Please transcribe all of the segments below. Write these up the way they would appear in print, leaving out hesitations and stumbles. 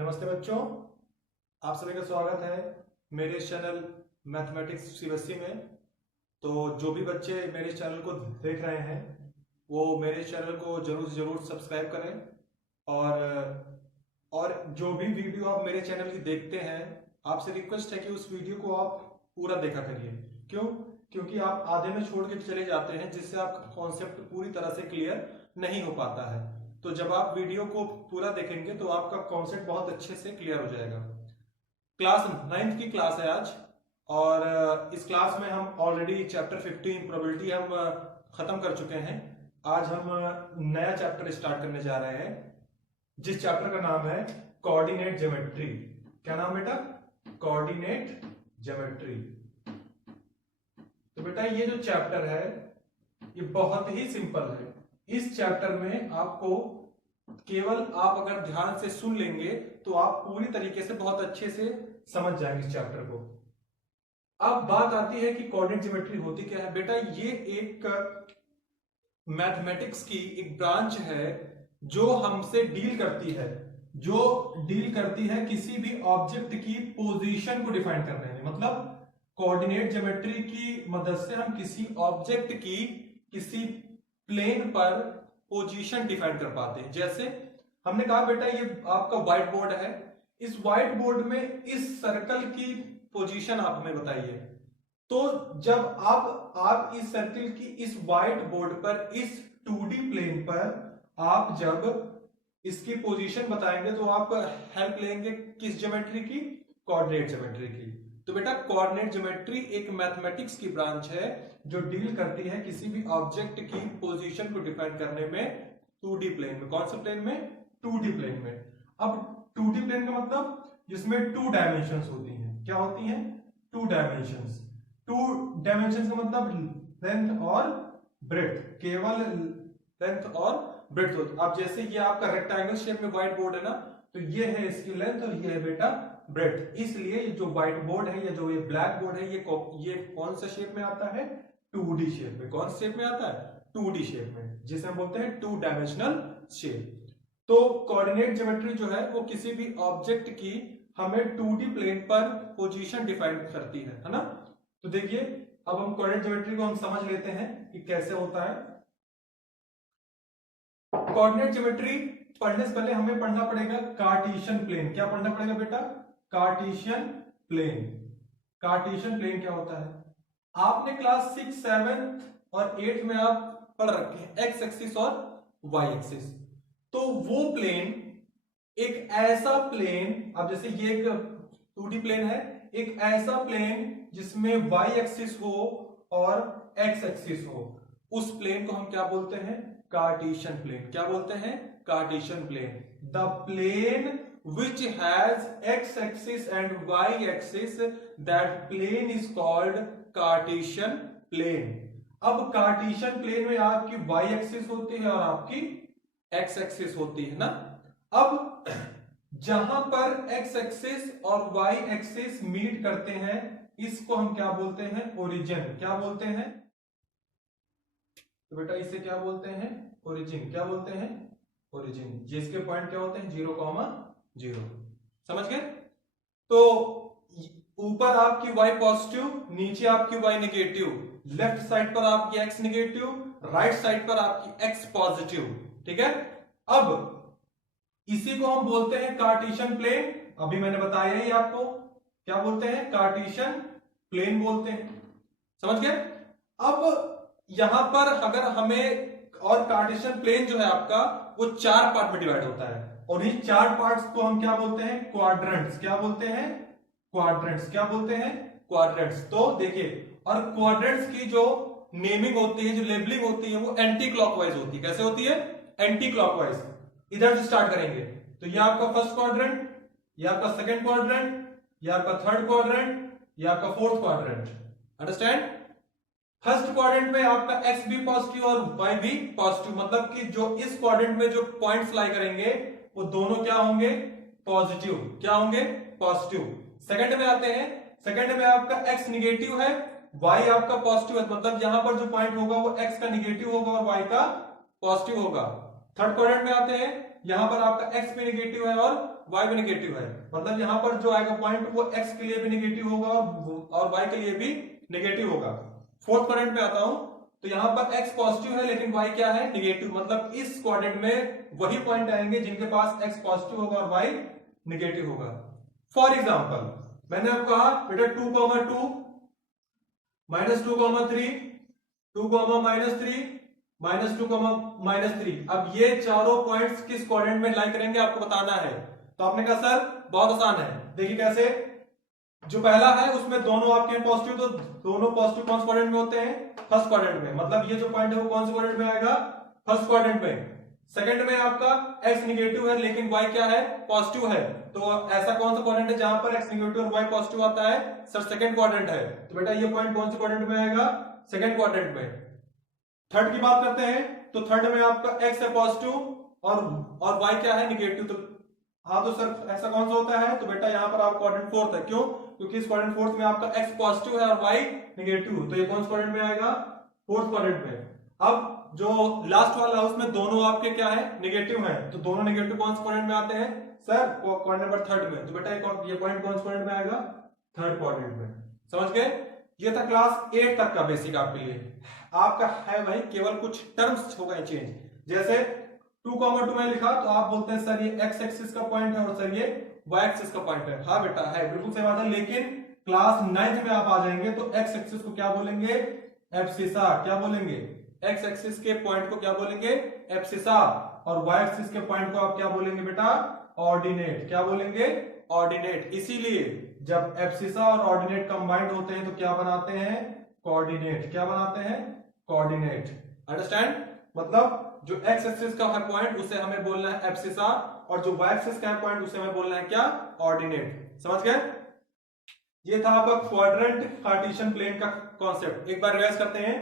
नमस्ते बच्चों, आप सभी का स्वागत है मेरे चैनल मैथमेटिक्स सीबीएसई में। तो जो भी बच्चे मेरे चैनल को देख रहे हैं वो मेरे चैनल को जरूर से जरूर सब्सक्राइब करें और जो भी वीडियो आप मेरे चैनल की देखते हैं आपसे रिक्वेस्ट है कि उस वीडियो को आप पूरा देखा करिए। क्यों? क्योंकि आप आधे में छोड़ के चले जाते हैं जिससे आपका कॉन्सेप्ट पूरी तरह से क्लियर नहीं हो पाता है। तो जब आप वीडियो को पूरा देखेंगे तो आपका कॉन्सेप्ट बहुत अच्छे से क्लियर हो जाएगा। क्लास 9th की क्लास है आज और इस क्लास में हम ऑलरेडी चैप्टर 15 प्रोबेबिलिटी हम खत्म कर चुके हैं। आज हम नया चैप्टर स्टार्ट करने जा रहे हैं जिस चैप्टर का नाम है कोऑर्डिनेट ज्योमेट्री। क्या नाम बेटा? Coordinate geometry. तो बेटा ये जो चैप्टर है ये बहुत ही सिंपल है। इस चैप्टर में आपको केवल आप अगर ध्यान से सुन लेंगे तो आप पूरी तरीके से बहुत अच्छे से समझ जाएंगे इस चैप्टर को। अब बात आती है कि कोऑर्डिनेट ज्योमेट्री होती क्या है। बेटा ये एक मैथमेटिक्स की एक ब्रांच है जो हमसे डील करती है किसी भी ऑब्जेक्ट की पोजीशन को डिफाइन करने में। मतलब कोऑर्डिनेट ज्योमेट्री की मदद से हम किसी ऑब्जेक्ट की किसी प्लेन पर पोजीशन डिफाइन कर पाते हैं। जैसे हमने कहा बेटा ये आपका व्हाइट बोर्ड है, इस व्हाइट बोर्ड में इस सर्कल की पोजीशन आप हमें बताइए। तो जब आप इस सर्कल की इस व्हाइट बोर्ड पर इस 2D प्लेन पर आप जब इसकी पोजीशन बताएंगे तो आप हेल्प लेंगे किस ज्योमेट्री की? कोऑर्डिनेट ज्योमेट्री की। तो बेटा कोऑर्डिनेट ज्योमेट्री एक मैथमेटिक्स की ब्रांच है जो डील करती है किसी भी ऑब्जेक्ट की पोजीशन को डिफाइन करने में 2D प्लेन में। कौन से प्लेन में? 2D प्लेन में। अब 2D प्लेन का मतलब जिसमें 2 डायमेंशंस होती हैं। क्या होती हैं? 2 डायमेंशंस। 2 डायमेंशंस का मतलब लेंथ और ब्रेड्थ, केवल लेंथ और ब्रेड्थ होती है। अब जैसे ये आपका रेक्टेंगल शेप में व्हाइट बोर्ड है ना, तो ये है इसकी लेंथ और ये है बेटा ब्रेड्थ। इसलिए जो व्हाइट बोर्ड है या जो ये ब्लैक बोर्ड है ये कौन सा शेप में आता है? 2D शेप में। कौन से शेप में आता है? 2D शेप में, जिसे हम बोलते हैं 2 डायमेंशनल शेप। तो कोऑर्डिनेट ज्योमेट्री जो है वो किसी भी ऑब्जेक्ट की हमें 2D प्लेन पर पोजीशन डिफाइन करती है ना। तो देखिए अब हम कोऑर्डिनेट ज्योमेट्री को हम समझ लेते हैं कि कैसे होता है। कोऑर्डिनेट ज्योमेट्री पढ़ने से पहले हमें पढ़ना पड़ेगा कार्टेशियन प्लेन। क्या पढ़ना पड़ेगा बेटा? Cartesian plane. कार्टेशियन प्लेन क्या होता है? आपने क्लास 6, 7 और 8 में आप पढ़ रखे हैं एक्स एक्सिस और वाई एक्सिस। तो वो प्लेन एक ऐसा प्लेन, अब जैसे ये एक 2D प्लेन है, एक ऐसा प्लेन जिसमें वाई एक्सिस हो और एक्स एक्सिस हो, उस प्लेन को हम क्या बोलते हैं? Cartesian plane. क्या बोलते हैं? Cartesian plane. The plane which has x axis and y axis, that plane is called Cartesian plane। अब कार्टेशियन प्लेन में आपकी y एक्सिस होती है और आपकी x एक्सिस होती है ना। अब जहां पर x एक्सिस और y एक्सिस मीट करते हैं इसको हम क्या बोलते हैं? ओरिजिन। क्या बोलते हैं? तो बेटा इसे क्या बोलते हैं? ओरिजिन। क्या बोलते हैं? ओरिजिन। जिसके पॉइंट क्या होते हैं? 0,0। समझ गए? तो ऊपर आपकी y पॉजिटिव, नीचे आपकी y नेगेटिव, लेफ्ट साइड पर आपकी x नेगेटिव, राइट साइड पर आपकी x पॉजिटिव। ठीक है। अब इसी को हम बोलते हैं कार्टेशियन प्लेन। अभी मैंने बताया ही आपको क्या बोलते हैं? कार्टेशियन प्लेन बोलते हैं। समझ गए? अब यहां पर अगर हमें, और कार्टेशियन प्लेन जो है आपका वो 4 पार्ट में डिवाइड होता है और इन 4 पार्ट्स को हम क्या बोलते हैं? क्वाड्रेंट्स। क्या बोलते हैं? क्वाड्रेंट्स। क्या बोलते हैं? क्वाड्रेंट्स। तो देखिए, और क्वाड्रेंट्स की जो नेमिंग होती है, जो लेबलिंग होती है वो एंटी क्लॉकवाइज होती है। कैसे होती है? Anti clockwise. इधर से स्टार्ट करेंगे तो ये आपका फर्स्ट क्वाड्रेंट, ये आपका सेकंड क्वाड्रेंट, ये आपका थर्ड क्वाड्रेंट, ये आपका fourth quadrant. Understand? First quadrant में आपका x भी पॉजिटिव और y भी पॉजिटिव, मतलब कि जो इस क्वाड्रेंट में जो पॉइंट्स लाई करेंगे वो दोनों क्या होंगे? पॉजिटिव। क्या होंगे? पॉजिटिव। सेकंड में आते हैं, सेकंड में आपका x निगेटिव है, y आपका पॉजिटिव है, मतलब यहां पर जो पॉइंट होगा वो x का निगेटिव होगा और y का पॉजिटिव होगा। थर्ड क्वाड्रेंट में आते हैं, यहां पर आपका x भी निगेटिव है और y भी नेगेटिव है, मतलब यहाँ पर जो आएगा पॉइंट वो x के लिए भी नेगेटिव होगा और y के लिए भी नेगेटिव होगा। फोर्थ क्वाड्रेंट पे आता हूं तो यहाँ पर x पॉजिटिव है लेकिन y क्या है, नेगेटिव, मतलब इस क्वाड्रेंट में वही पॉइंट आएंगे जिनके पास x पॉजिटिव होगा और y नेगेटिव होगा। फॉर एग्जांपल मैंने आपको कहा बेटा 2,2 -2,3 2,-3 -2,-3, अब ये चारों पॉइंट्स किस क्वाड्रेंट में लाई करेंगे आपको बताना है। तो आपने कहा सर बहुत आसान है, देखिए कैसे, जो पहला है उसमें दोनों आपके पॉजिटिव, तो दोनों पॉजिटिव कौन से क्वाड्रेंट में होते हैं, फर्स्ट क्वाड्रेंट में, मतलब ये जो पॉइंट है वो कौन से क्वाड्रेंट में आएगा, फर्स्ट क्वाड्रेंट में। सेकंड में आपका x निगेटिव है लेकिन y क्या है, पॉजिटिव है, तो ऐसा कौन सा क्वाड्रेंट है जहां पर x निगेटिव और y पॉजिटिव आता है, सर सेकंड क्वाड्रेंट है, तो बेटा ये पॉइंट कौन से क्वाड्रेंट में आएगा, सेकंड क्वाड्रेंट में। थर्ड की बात करते हैं तो थर्ड में आपका x है पॉजिटिव और y क्या है, निगेटिव, तो हाँ तो सर ऐसा कौन सा होता है, तो बेटा यहाँ पर आपका क्वाड्रेंट फोर्थ है, क्यों, क्योंकि इस क्वाड्रेंट फोर्थ में आपका x पॉजिटिव है और y निगेटिव, तो ये कौन से क्वाड्रेंट में आएगा, फोर्थ क्वाड्रेंट में। अब जो लास्ट वाला उसमें दोनों आपके क्या है, नेगेटिव है, तो दोनों नेगेटिव कौन से क्वाड्रेंट में आते हैं, सर क्वाड्रेंट नंबर थर्ड में, तो बेटा ये पॉइंट कौन से क्वाड्रेंट में आएगा, थर्ड क्वाड्रेंट में। समझ गए, ये था क्लास 8 तक का बेसिक आपके लिए। आपका है भाई केवल कुछ टर्म्स हो गए चेंज, जैसे 2,2 में लिखा तो आप बोलते हैं सर ये x एक्सिस का पॉइंट है और सर ये y एक्सिस का पॉइंट है, हाँ बेटा है, बिल्कुल सही बात है, लेकिन क्लास 9th में आप आ जाएंगे तो x एक्सिस को क्या बोलेंगे, एब्सिसा, क्या बोलेंगे, x एक्सिस के पॉइंट को क्या बोलेंगे, एब्सिसा, और y एक्सिस के पॉइंट को आप क्या बोलेंगे बेटा, ऑर्डिनेट, क्या बोलेंगे, ऑर्डिनेट। इसीलिए जब एब्सिसा और ऑर्डिनेट कंबाइंड होते हैं तो क्या बनाते हैं, कोऑर्डिनेट, क्या बनाते हैं, कोऑर्डिनेट। अंडरस्टैंड, मतलब जो x एक्सिस का है पॉइंट उसे हमें बोलना है एब्सिसा और जो y एक्सिस का है पॉइंट उसे हमें बोलना है क्या, ऑर्डिनेट। समझ गए, ये था आपका क्वाड्रेंट कार्टेशियन प्लेन का कॉन्सेप्ट। एक बार रिवाइज करते हैं।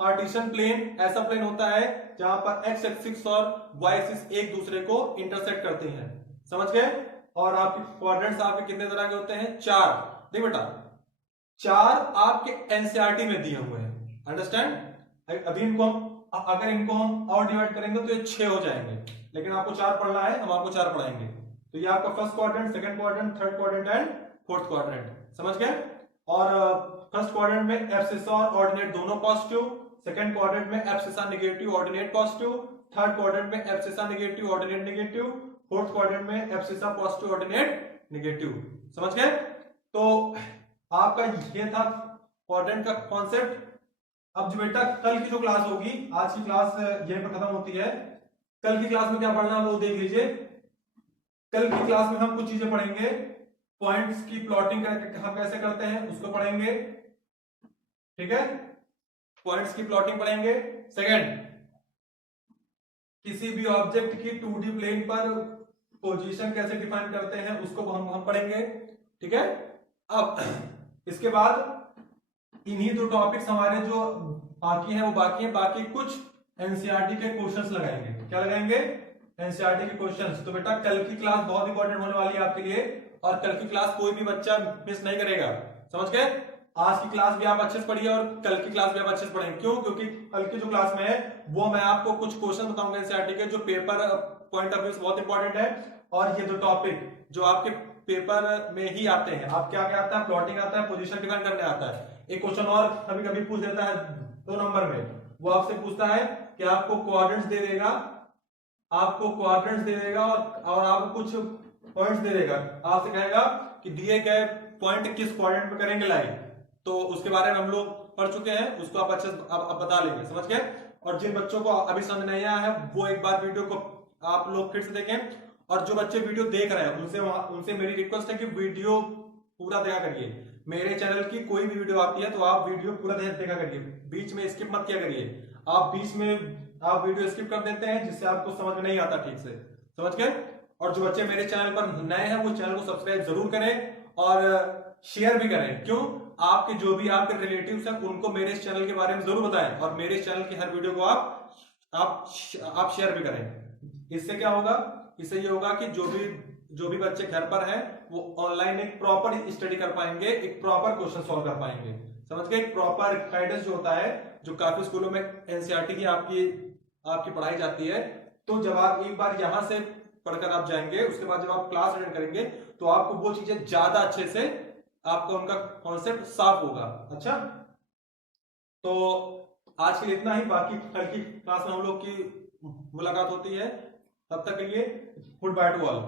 कार्टेशियन प्लेन ऐसा प्लेन होता है जहां पर x एक्सिस और y एक्सिस एक दूसरे को इंटरसेक्ट करते हैं। समझ गए, और आपके क्वाड्रेंट्स आपके कितने तरह के होते हैं, 4। देख बेटा 4 आपके एनसीईआरटी में दिए हुए हैं, अंडरस्टैंड। अभी इनको हम अगर इनको हम और डिवाइड करेंगे तो ये 6 हो जाएंगे, लेकिन आपको 4 पढ़ना है, हम आपको 4 पढ़ाएंगे। तो ये आपका first quadrant, second quadrant, third quadrant and fourth quadrant. समझ गए, और फर्स्ट क्वाड्रेंट में एब्सिसा और ऑर्डिनेट दोनों पॉजिटिव, सेकंड क्वाड्रेंट में abscissa negative ordinate positive, third quadrant में abscissa negative ordinate negative, fourth quadrant में एब्सिसा पॉजिटिव ऑर्डिनेट नेगेटिव। समझ गए, तो आपका ये था क्वाड्रेंट का कॉन्सेप्ट। अब जो बेटा कल की जो क्लास होगी, आज की क्लास यहीं पर खत्म होती है, कल की क्लास में क्या पढ़ना है वो देख लीजिए। कल की क्लास में हम कुछ चीजें पढ़ेंगे, पॉइंट्स की प्लॉटिंग हम कैसे करते हैं उसको पढ़ेंगे, ठीक है, पॉइंट्स की प्लॉटिंग पढ़ेंगे। सेकंड, किसी भी ऑब्जेक्ट की 2D प्लेन पर पोजीशन कैसे डिफाइन करते हैं उसको हम पढ़ेंगे, ठीक है। अब इसके बाद इन्हीं 2 टॉपिक्स हमारे जो बाकी हैं वो बाकी हैं, बाकी कुछ एनसीईआरटी के क्वेश्चंस लगाएंगे। क्या लगाएंगे, एनसीईआरटी के क्वेश्चंस। तो बेटा कल की क्लास बहुत इंपॉर्टेंट होने वाली है आपके लिए, और कल की क्लास कोई भी बच्चा मिस नहीं करेगा। समझ गए, आज की क्लास भी आप अच्छे से पढ़िए और कल की क्लास भी आप अच्छे से पढ़ेंगे। क्यों, क्योंकि कल की जो क्लास में है वो मैं आपको कुछ क्वेश्चन बताऊंगा एनसीईआरटी के, जो पेपर पॉइंट ऑफ व्यू से बहुत इंपॉर्टेंट है, और ये 2 टॉपिक जो आपके पेपर में ही आते हैं। आप क्या क्या आता है, प्लॉटिंग आता है, पोजीशन डिफाइन करने आता है। एक क्वेश्चन और कभी कभी पूछ देता है 2 नंबर में, वो आपसे पूछता है कि आपको कोऑर्डिनेट्स दे देगा, आपको कोऑर्डिनेट्स दे देगा और आपको कुछ पॉइंट्स दे देगा, आपसे कहेगा कि दिए गए पॉइंट किस कोऑर्डिनेट में करेंगे लाई, तो उसके बारे में हम लोग पढ़ चुके हैं, उसको आप अच्छे से आप बता लेंगे। समझ गए, और जिन बच्चों को अभी समझ नहीं आया है वो एक बार वीडियो को आप लोग फिर से देखें, और जो बच्चे वीडियो देख रहे हैं उनसे मेरी रिक्वेस्ट है कि वीडियो पूरा देखा करिए। मेरे चैनल की कोई भी वीडियो आती है तो आप वीडियो पूरा देखा करिए, बीच में स्किप मत किया करिए। आप बीच में आप वीडियो स्किप कर देते हैं जिससे आपको समझ में नहीं आता ठीक से। समझ गए, और जो बच्चे मेरे चैनल पर नए हैं वो चैनल को सब्सक्राइब जरूर करें और शेयर भी करें। क्यों, आपके जो भी आपके रिलेटिव्स हैं उनको मेरे इस चैनल के बारे में जरूर बताएं, और मेरे चैनल की हर वीडियो को आप शेयर भी करें। इससे क्या होगा, इससे ये होगा कि जो भी बच्चे घर पर हैं वो ऑनलाइन एक प्रॉपर स्टडी कर पाएंगे, एक प्रॉपर क्वेश्चन सॉल्व कर पाएंगे। समझ गए, एक प्रॉपर गाइडेंस जो होता है, जो काफी स्कूलों में एनसीईआरटी की आपकी पढ़ाई जाती है, तो जब आप एक बार यहां से पढ़कर आप जाएंगे, उसके बाद जब आप क्लास अटेंड करेंगे तो आपको वो चीजें ज्यादा अच्छे से, आपका उनका कॉन्सेप्ट साफ होगा। अच्छा, तो आज के लिए इतना ही, बाकी कल की क्लास में हम लोग की मुलाकात होती है। तब तक के लिए गुड बाय टू ऑल।